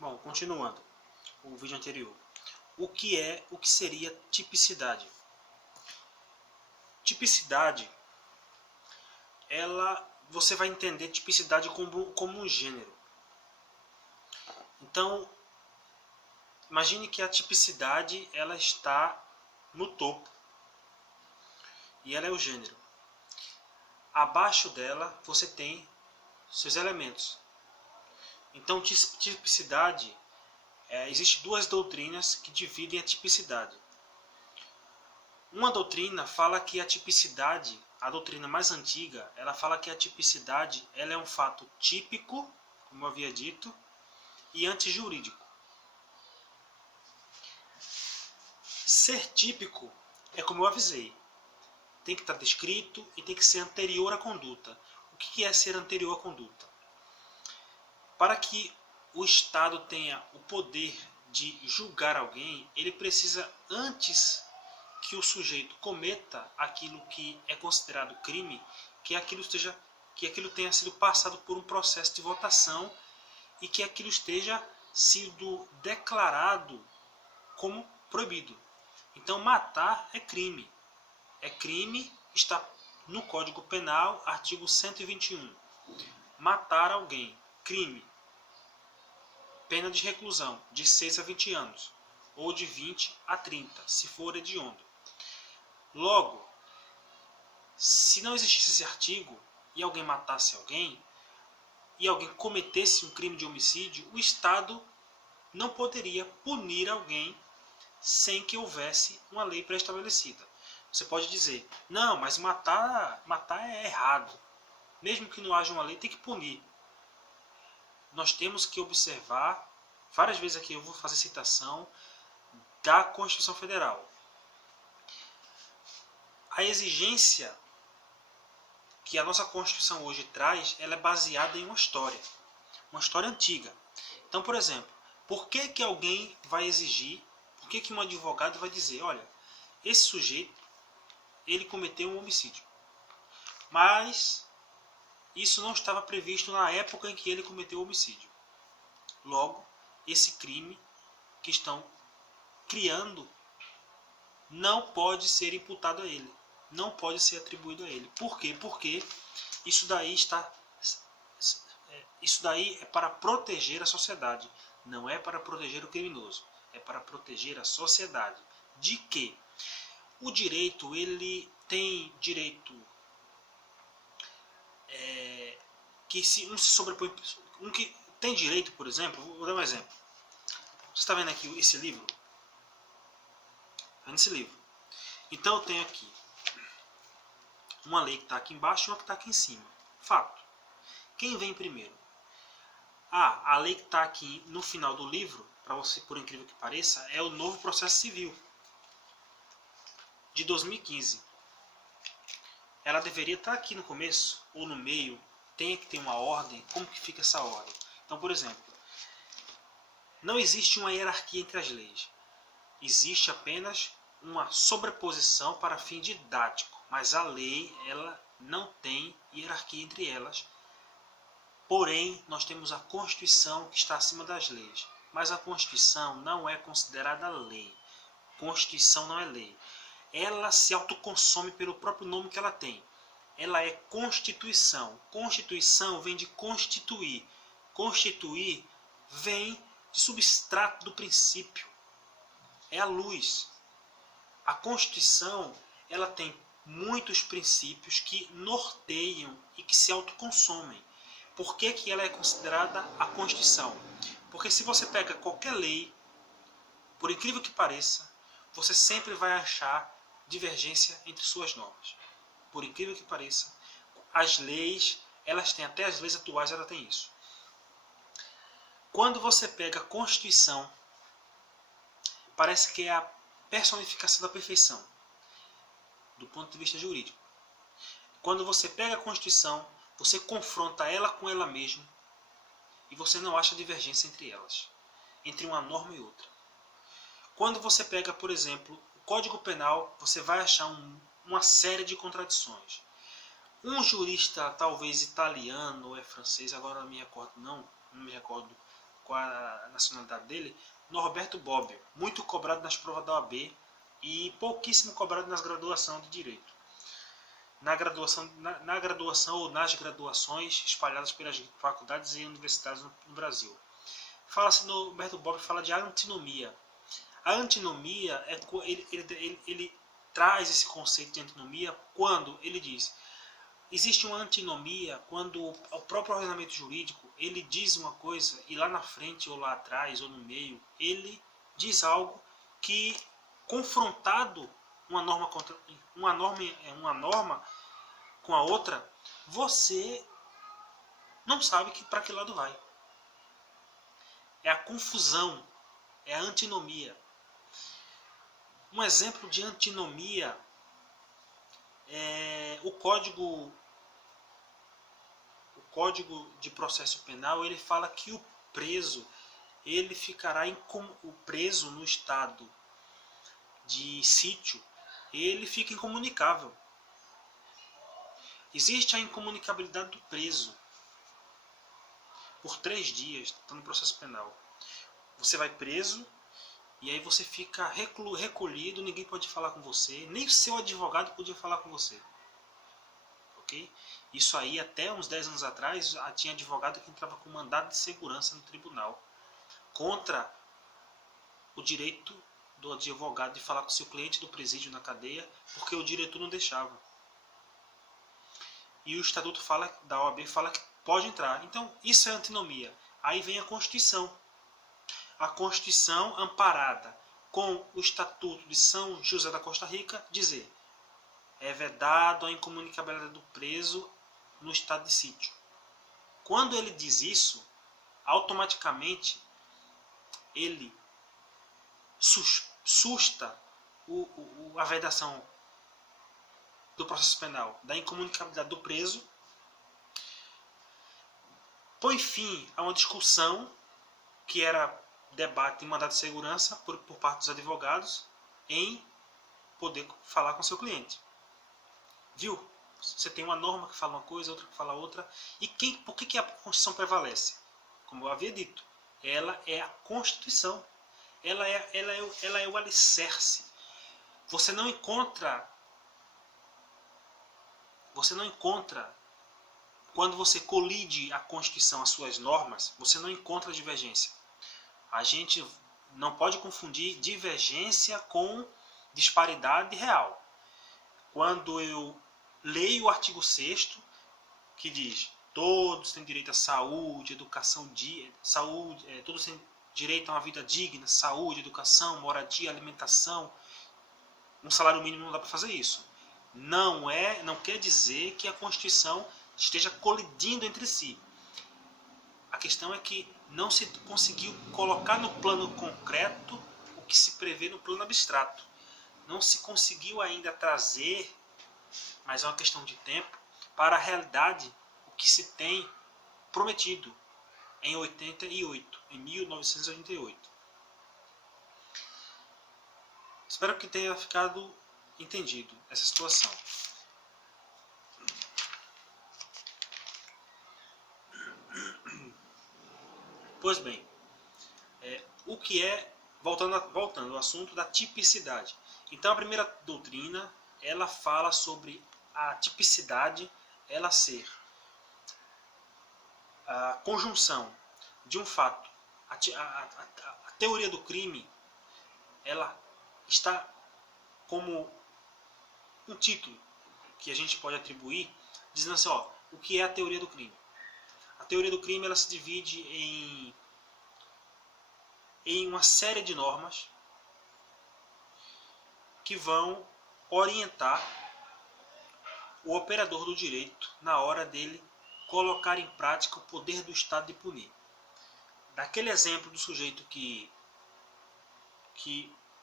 Bom, continuando o vídeo anterior. O que seria tipicidade? Tipicidade, você vai entender tipicidade como um gênero. Então, imagine que a tipicidade ela está no topo e ela é o gênero. Abaixo dela você tem seus elementos. Então, tipicidade, existem duas doutrinas que dividem a tipicidade. Uma doutrina fala que a tipicidade, a doutrina mais antiga, ela fala que a tipicidade ela é um fato típico, como eu havia dito, e antijurídico. Ser típico é como eu avisei. Tem que estar descrito e tem que ser anterior à conduta. O que é ser anterior à conduta? Para que o Estado tenha o poder de julgar alguém, ele precisa, antes que o sujeito cometa aquilo que é considerado crime, que aquilo tenha sido passado por um processo de votação e que aquilo esteja sido declarado como proibido. Então, matar é crime. É crime, está no Código Penal, artigo 121. Matar alguém, crime. Pena de reclusão, de 6 a 20 anos, ou de 20 a 30, se for hediondo. Logo, se não existisse esse artigo, e alguém matasse alguém, e alguém cometesse um crime de homicídio, o Estado não poderia punir alguém sem que houvesse uma lei pré-estabelecida. Você pode dizer, não, mas matar é errado. Mesmo que não haja uma lei, tem que punir. Nós temos que observar, várias vezes aqui eu vou fazer citação da Constituição Federal. A exigência que a nossa Constituição hoje traz, ela é baseada em uma história antiga. Então, por exemplo, por que alguém vai exigir, por que um advogado vai dizer, olha, esse sujeito, ele cometeu um homicídio, mas isso não estava previsto na época em que ele cometeu o homicídio. Logo, esse crime que estão criando não pode ser imputado a ele, não pode ser atribuído a ele. Por quê? Porque isso daí é para proteger a sociedade, não é para proteger o criminoso, é para proteger a sociedade. De que o direito, ele tem direito que um se sobrepõe, um que tem direito, por exemplo, vou dar um exemplo. Você está vendo aqui esse livro? Está vendo esse livro? Então eu tenho aqui uma lei que está aqui embaixo e uma que está aqui em cima. Fato. Quem vem primeiro? A lei que está aqui no final do livro, para você, por incrível que pareça, é o novo processo civil de 2015. Ela deveria estar aqui no começo ou no meio, tem que ter uma ordem. Como que fica essa ordem? Então, por exemplo, não existe uma hierarquia entre as leis. Existe apenas uma sobreposição para fim didático, mas a lei ela não tem hierarquia entre elas. Porém, nós temos a Constituição que está acima das leis. Mas a Constituição não é considerada lei. Constituição não é lei. Ela se autoconsome pelo próprio nome que ela tem. Ela é Constituição. Constituição vem de constituir. Constituir vem de substrato do princípio. É a luz. A Constituição ela tem muitos princípios que norteiam e que se autoconsomem. Por que ela é considerada a Constituição? Porque se você pega qualquer lei, por incrível que pareça, você sempre vai achar divergência entre suas normas. Por incrível que pareça, as leis, elas têm, até as leis atuais, ela tem isso. Quando você pega a Constituição, parece que é a personificação da perfeição, do ponto de vista jurídico. Quando você pega a Constituição, você confronta ela com ela mesma e você não acha divergência entre elas, entre uma norma e outra. Quando você pega, por exemplo, o Código Penal, você vai achar uma série de contradições. Um jurista, talvez italiano ou francês, agora não me recordo qual a nacionalidade dele, Norberto Bobbio, muito cobrado nas provas da OAB e pouquíssimo cobrado nas graduações de Direito. Na graduação ou nas graduações espalhadas pelas faculdades e universidades no Brasil. Fala-se no Norberto Bobbio, fala de antinomia. A antinomia, ele traz esse conceito de antinomia quando ele diz: existe uma antinomia quando o próprio ordenamento jurídico ele diz uma coisa e lá na frente ou lá atrás ou no meio ele diz algo que, confrontado uma norma com a outra, você não sabe para que lado vai. É a confusão, é a antinomia. Um exemplo de antinomia é o Código de Processo Penal. Ele fala que o preso ele ficará o preso no estado de sítio, ele fica incomunicável. Existe a incomunicabilidade do preso por 3 dias, está no processo penal. Você vai preso e aí você fica recolhido, ninguém pode falar com você, nem o seu advogado podia falar com você. Ok? Isso aí até uns 10 anos atrás tinha advogado que entrava com mandado de segurança no tribunal contra o direito do advogado de falar com seu cliente do presídio na cadeia, porque o diretor não deixava. E o estatuto da OAB fala que pode entrar. Então isso é antinomia. Aí vem a Constituição. A Constituição amparada com o Estatuto de São José da Costa Rica dizer: é vedado a incomunicabilidade do preso no estado de sítio. Quando ele diz isso, automaticamente ele susta a vedação do processo penal da incomunicabilidade do preso, põe fim a uma discussão que era debate em mandado de segurança por parte dos advogados em poder falar com seu cliente. Viu? Você tem uma norma que fala uma coisa, outra que fala outra. E por que a Constituição prevalece? Como eu havia dito, ela é a Constituição. Ela é o alicerce. Você não encontra, quando você colide a Constituição, as suas normas, você não encontra divergência. A gente não pode confundir divergência com disparidade real. Quando eu leio o artigo 6º, que diz: todos têm direito à saúde, educação, todos têm direito a uma vida digna, saúde, educação, moradia, alimentação, um salário mínimo, não dá para fazer isso. Não quer dizer que a Constituição esteja colidindo entre si. A questão é que não se conseguiu colocar no plano concreto o que se prevê no plano abstrato. Não se conseguiu ainda trazer, mas é uma questão de tempo, para a realidade o que se tem prometido em 1988. Espero que tenha ficado entendido essa situação. Pois bem, o que é, voltando ao assunto da tipicidade. Então a primeira doutrina, ela fala sobre a tipicidade, ela ser a conjunção de um fato. A teoria do crime, ela está como um título que a gente pode atribuir, dizendo assim, o que é a teoria do crime? A teoria do crime ela se divide em uma série de normas que vão orientar o operador do direito na hora dele colocar em prática o poder do Estado de punir. Daquele exemplo do sujeito que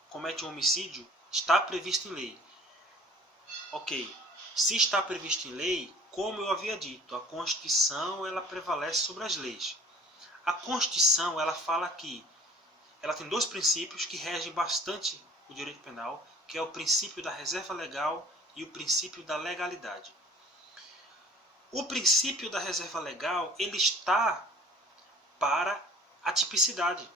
comete um homicídio, está previsto em lei. Ok, se está previsto em lei, como eu havia dito, a Constituição ela prevalece sobre as leis. A Constituição ela fala que ela tem 2 princípios que regem bastante o direito penal, que é o princípio da reserva legal e o princípio da legalidade. O princípio da reserva legal ele está para a tipicidade.